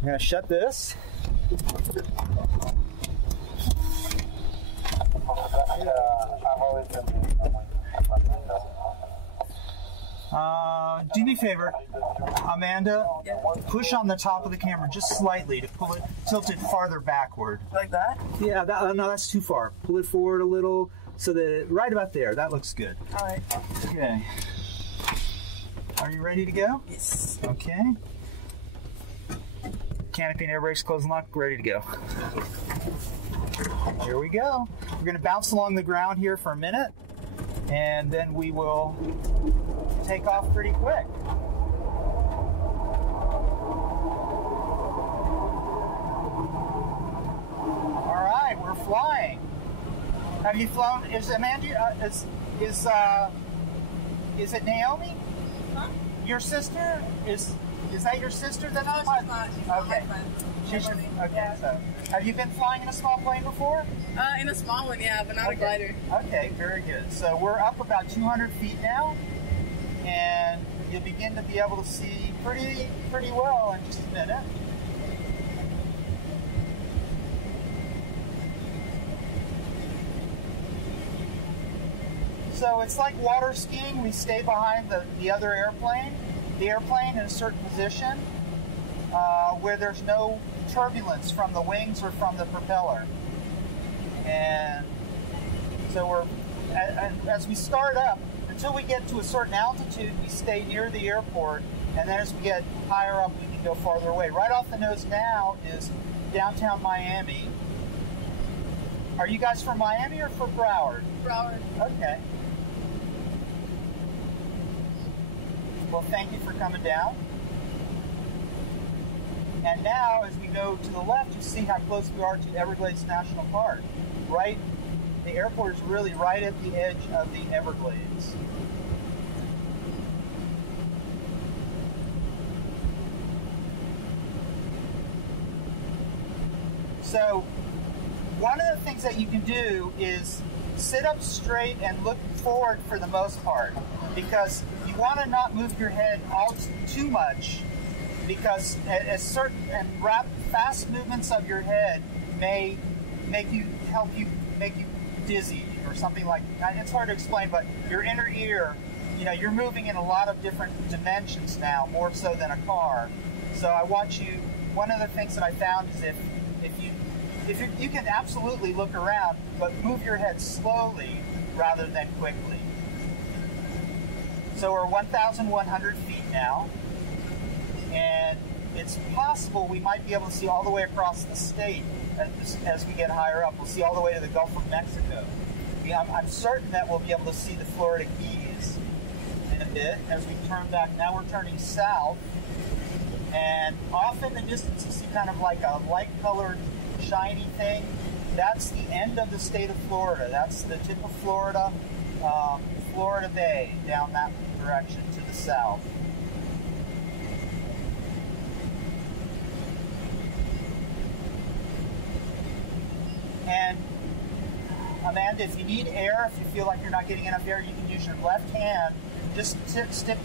I'm going to shut this. Do me a favor, Amanda, push on the top of the camera just slightly to pull it, tilt it farther backward. Like that? Yeah, no, that's too far. Pull it forward a little so that right about there. That looks good. All right. Okay. Are you ready to go? Yes. Okay. Canopy and air brakes closed and locked, ready to go. Here we go. We're going to bounce along the ground here for a minute, and then we will take off pretty quick. All right, we're flying. Have you flown? Is Amanda? Is it Naomi? Huh? Your sister? Is that your sister? That's No, she's not. She's not okay. my friend. Okay. Yeah. So, have you been flying in a small plane before? In a small one, yeah, but not a glider. Okay, very good. So we're up about 200 feet now, and you'll begin to be able to see pretty well in just a minute. So it's like water skiing. We stay behind the other airplane. The airplane in a certain position where there's no turbulence from the wings or from the propeller. And so as we start up, until we get to a certain altitude, we stay near the airport, and then as we get higher up, we can go farther away. Right off the nose now is downtown Miami. Are you guys from Miami or from Broward? Broward. Okay. Well, thank you for coming down. And now, as we go to the left, you see how close we are to Everglades National Park. Right, the airport is really right at the edge of the Everglades. So, one of the things that you can do is sit up straight and look forward for the most part, because you want to not move your head all too much, because fast movements of your head may make you dizzy or something like that. It's hard to explain, but your inner ear, you're moving in a lot of different dimensions now, more so than a car. So I want you, one of the things that I found is if you can absolutely look around, but move your head slowly rather than quickly. So we're 1,100 feet now, and it's possible we might be able to see all the way across the state as we get higher up. We'll see all the way to the Gulf of Mexico. I'm certain that we'll be able to see the Florida Keys in a bit as we turn back. Now we're turning south, and off in the distance you see kind of like a light-colored, shiny thing. That's the end of the state of Florida. That's the tip of Florida, Florida Bay, down that direction to the south. And Amanda, if you need air, if you feel like you're not getting enough air, you can use your left hand. Just stick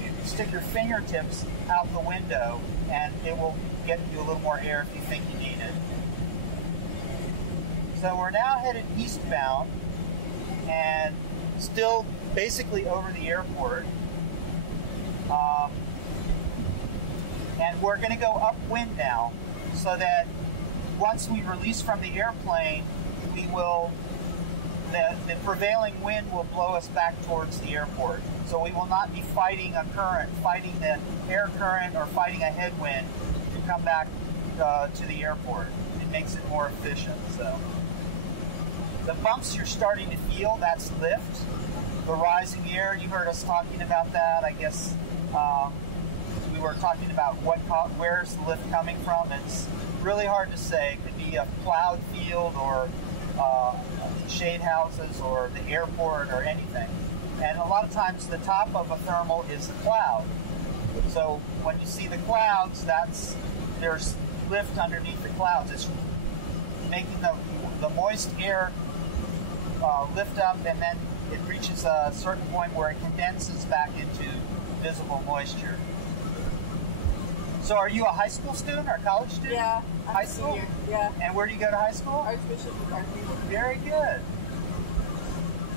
your fingertips out the window, and it will get you a little more air if you think you need it. So we're now headed eastbound, and still basically over the airport. And we're going to go upwind now, so that once we release from the airplane, the prevailing wind will blow us back towards the airport. So we will not be fighting a current, fighting the air current, or fighting a headwind to come back to the airport. It makes it more efficient. So the bumps you're starting to feel, that's lift. The rising air, you heard us talking about that. I guess we were talking about where's the lift coming from. It's really hard to say. It could be a cloud field, or shade houses, or the airport, or anything. And a lot of times the top of a thermal is the cloud. So when you see the clouds, there's lift underneath the clouds. It's making the moist air lift up, and then it reaches a certain point where it condenses back into visible moisture. So are you a high school student or a college student? Yeah. High school? Yeah. And where do you go to high school? Archbishop McCarthy. Very good.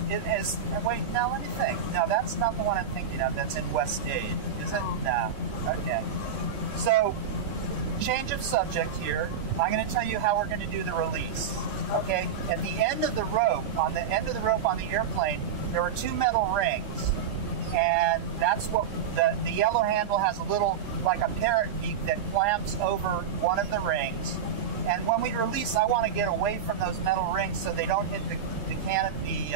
It is, wait, now let me think. No, that's not the one I'm thinking of. That's in West Dade, is it? No. Okay. So, change of subject here. I'm going to tell you how we're going to do the release. Okay? At the end of the rope, on the end of the rope on the airplane, there were 2 metal rings. And that's what the yellow handle has, a little, like a parrot beak that clamps over one of the rings. And when we release, I want to get away from those metal rings so they don't hit the canopy,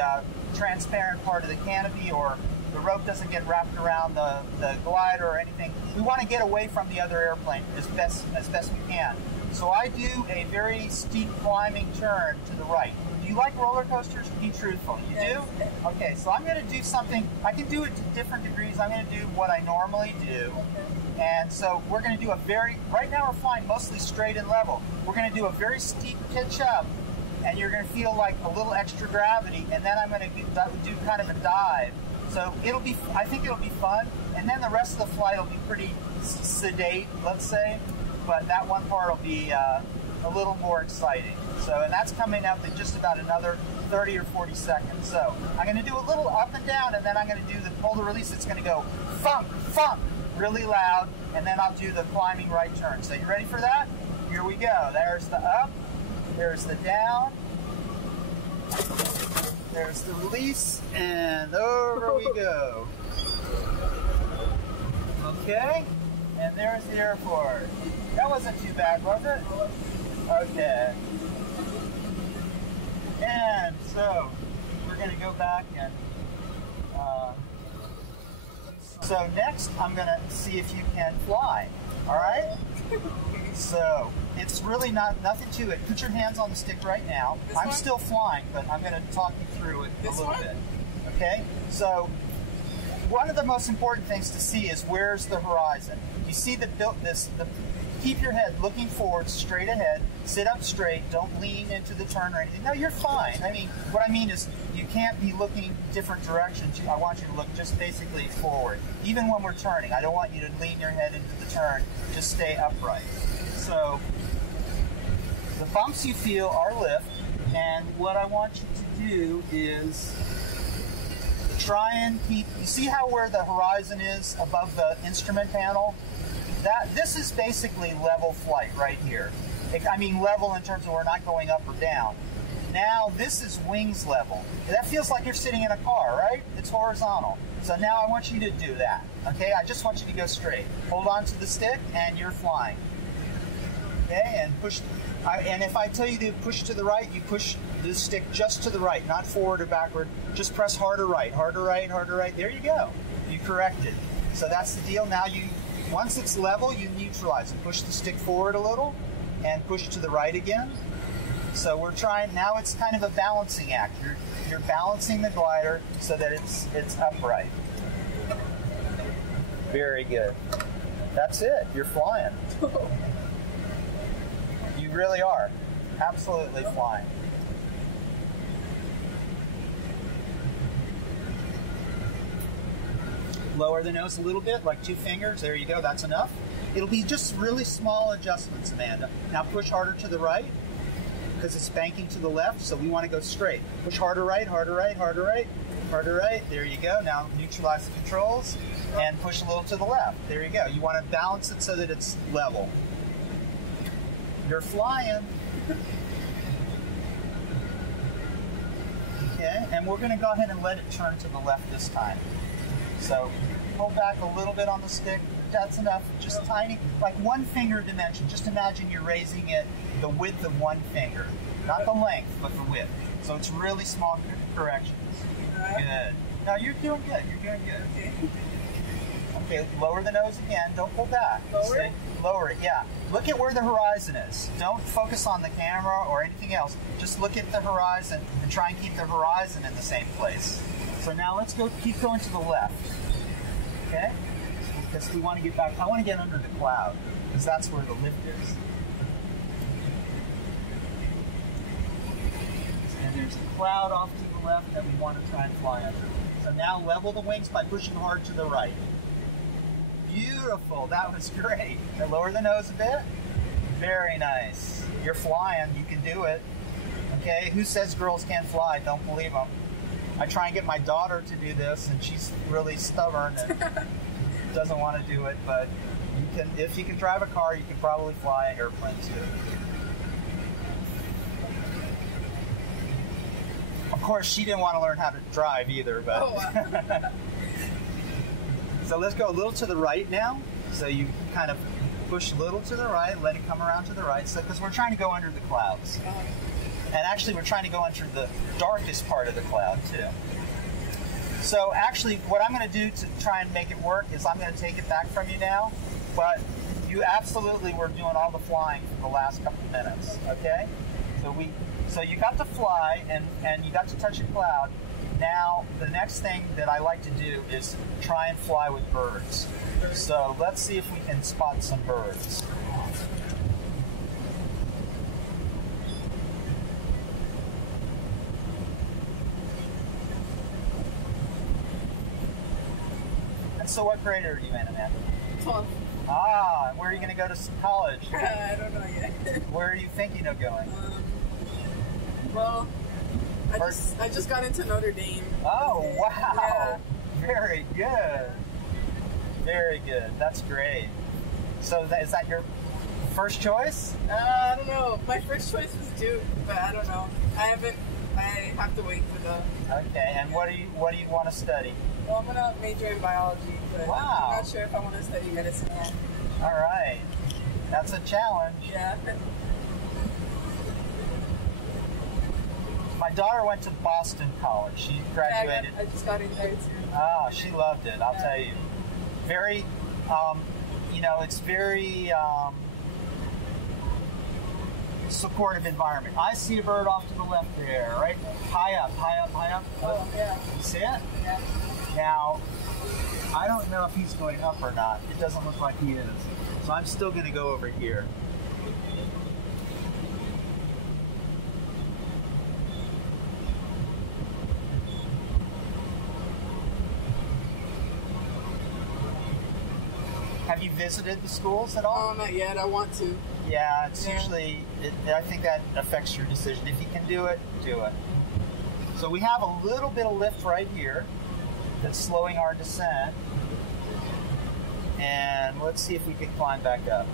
transparent part of the canopy, or the rope doesn't get wrapped around the glider or anything. We want to get away from the other airplane as best we can. So I do a very steep climbing turn to the right. Do you like roller coasters? Be truthful. You do? Okay, so I'm going to do something. I can do it to different degrees. I'm going to do what I normally do. And so we're going to do a right now we're flying mostly straight and level. We're going to do a very steep pitch up, and you're going to feel like a little extra gravity, and then I'm going to do kind of a dive. So I think it'll be fun, and then the rest of the flight will be pretty sedate, let's say, but that one part will be a little more exciting. So, and that's coming up in just about another 30 or 40 seconds. So I'm going to do a little up and down, and then I'm going to do pull the release. It's going to go funk, funk, really loud, and then I'll do the climbing right turn. So you ready for that? Here we go. There's the up, there's the down, there's the release, and over we go. Okay, and there's the airport. That wasn't too bad, was it? Okay. And so we're going to go back and so next I'm going to see if you can fly. All right? So it's really nothing to it. Put your hands on the stick right now. I'm still flying, but I'm going to talk you through it a little bit. Okay? So one of the most important things to see is where's the horizon. You see keep your head looking forward, straight ahead. Sit up straight. Don't lean into the turn or anything. No, you're fine. I mean, what I mean is you can't be looking different directions. I want you to look just basically forward. Even when we're turning, I don't want you to lean your head into the turn. Just stay upright. So the bumps you feel are lift, and what I want you to do is try and keep, you see where the horizon is above the instrument panel? This is basically level flight right here. I mean level in terms of we're not going up or down. Now this is wings level. That feels like you're sitting in a car, right? It's horizontal. So now I want you to do that, okay? I just want you to go straight. Hold on to the stick and you're flying. Okay, and push, and if I tell you to push to the right, you push the stick just to the right, not forward or backward. Just press harder right, harder right, harder right. There you go. You corrected. So that's the deal. Now once it's level, you neutralize it. Push the stick forward a little and push to the right again. So we're trying, now it's kind of a balancing act. You're balancing the glider so that it's upright. Very good. That's it. You're flying. You really are. Absolutely flying. Lower the nose a little bit, like 2 fingers. There you go. That's enough. It'll be just really small adjustments, Amanda. Now push harder to the right because it's banking to the left, so we want to go straight. Push harder right, harder right, harder right, harder right. There you go. Now neutralize the controls and push a little to the left. There you go. You want to balance it so that it's level. You're flying. Okay, and we're going to go ahead and let it turn to the left this time. So pull back a little bit on the stick. That's enough. Just tiny, like 1 finger dimension. Just imagine you're raising it the width of 1 finger. Not the length, but the width. So it's really small corrections. Good. Now you're doing good. You're doing good. Okay, lower the nose again. Don't pull back. Lower it, yeah. Look at where the horizon is. Don't focus on the camera or anything else. Just look at the horizon and try and keep the horizon in the same place. So now let's keep going to the left. Okay? Because we want to get back. I want to get under the cloud because that's where the lift is. And there's a cloud off to the left that we want to try and fly under. So now level the wings by pushing hard to the right. beautiful. That was great. Now lower the nose a bit. Very nice. You're flying. You can do it. Okay? Who says girls can't fly? Don't believe them. I try and get my daughter to do this, and she's really stubborn and doesn't want to do it. But you can, if you can drive a car, you can probably fly an airplane too. Of course, she didn't want to learn how to drive either, but... Oh, wow. So let's go a little to the right now. So you kind of push a little to the right, let it come around to the right, so because we're trying to go under the clouds. And actually, we're trying to go under the darkest part of the cloud, too. So actually, what I'm going to do to try and make it work is I'm going to take it back from you now, but you absolutely were doing all the flying for the last couple of minutes, okay? So you got to fly, and you got to touch a cloud. Now, the next thing that I like to do is try and fly with birds. So let's see if we can spot some birds. And so what grade are you in, Amanda? 12. Ah, where are you going to go to college? I don't know yet. Where are you thinking of going? Well, I just got into Notre Dame. Oh, wow. Yeah. Very good. Very good. That's great. So is that your first choice? I don't know. My first choice was Duke, but I don't know. I have to wait for the... Okay, and what do you want to study? Well, I'm going to major in biology, but Wow. I'm not sure if I want to study medicine yet. All right. That's a challenge. Yeah. My daughter went to Boston College. She graduated. I just got in there too. Ah, she loved it, I'll tell you. Very, it's very supportive environment. I see a bird off to the left there, right? High up, high up, high up. Oh, yeah. You see it? Yeah. Now, I don't know if he's going up or not. It doesn't look like he is. So I'm still going to go over here. Have you visited the schools at all? Oh, not yet. I want to. Yeah, it's usually, I think that affects your decision. If you can do it, do it. So we have a little bit of lift right here that's slowing our descent. And let's see if we can climb back up.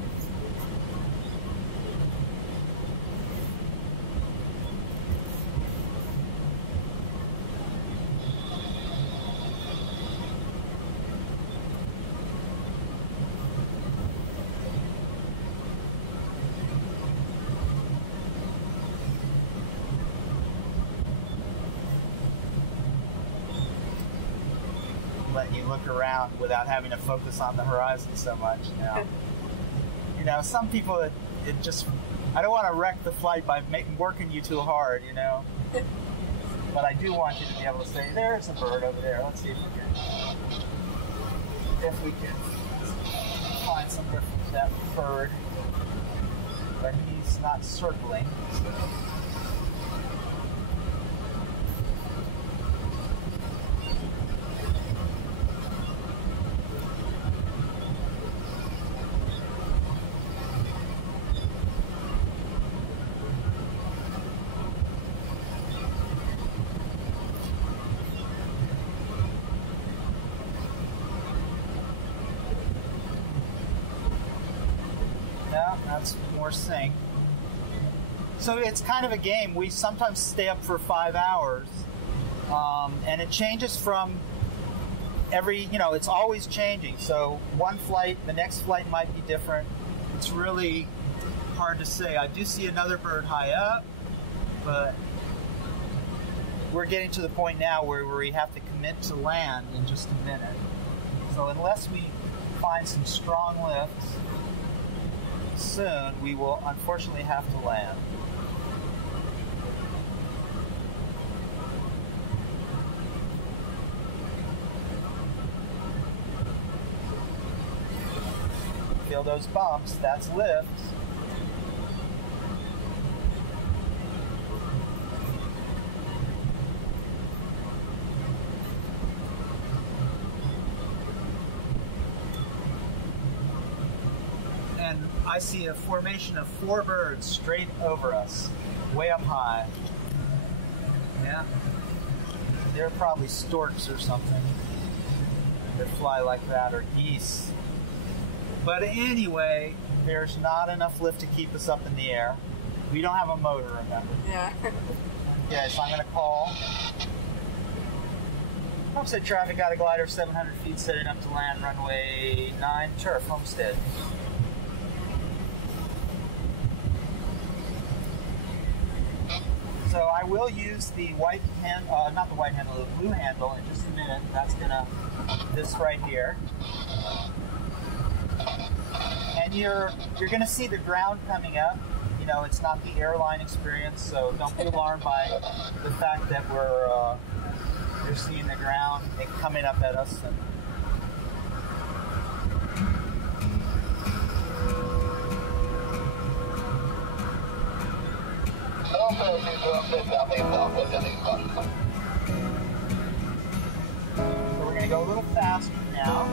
Letting you look around without having to focus on the horizon so much now. Some people, it just, I don't want to wreck the flight by working you too hard, But I do want you to be able to say, there's a bird over there. Let's see if we can find some that bird. But he's not circling. That's more sync. So it's kind of a game. We sometimes stay up for 5 hours, and it changes from it's always changing. So one flight, the next flight might be different. It's really hard to say. I do see another bird high up, but we're getting to the point now where we have to commit to land in just a minute. So unless we find some strong lifts, soon we will unfortunately have to land. Feel those bumps, that's lift. I see a formation of 4 birds straight over us, way up high. Yeah. They're probably storks or something that fly like that, or geese. But anyway, there's not enough lift to keep us up in the air. We don't have a motor, remember? Yeah. Okay, so I'm going to call. Homestead traffic out of glider 700 feet, setting up to land runway 9, turf, Homestead. So I will use the white handle, not the white handle, the blue handle in just a minute. That's this right here. And you're gonna see the ground coming up. You know, it's not the airline experience, so don't be alarmed by the fact that you're seeing the ground coming up at us. So we're going to go a little faster now.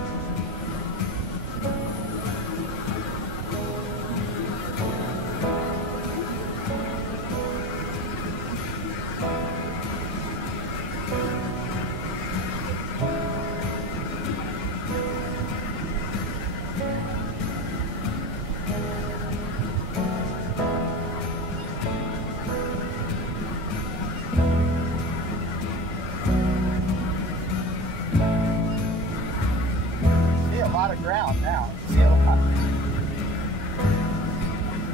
Ground now.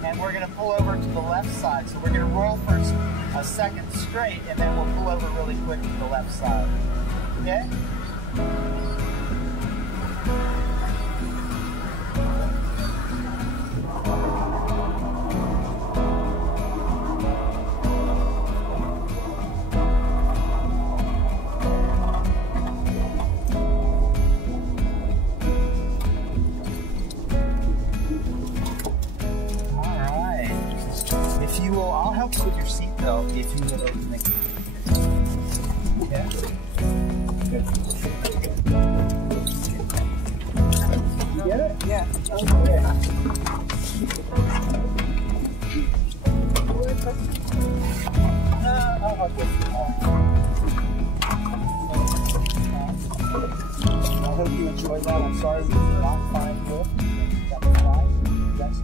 And we're going to pull over to the left side. So we're going to roll for a second straight, and then we'll pull over really quick to the left side. Okay? I'll help you with your seatbelt if you will open it. Yeah. Good. You get it? Yeah. Okay. I'll get you more. I hope you enjoyed that. I'm sorry we did not find wood. That was fine. That's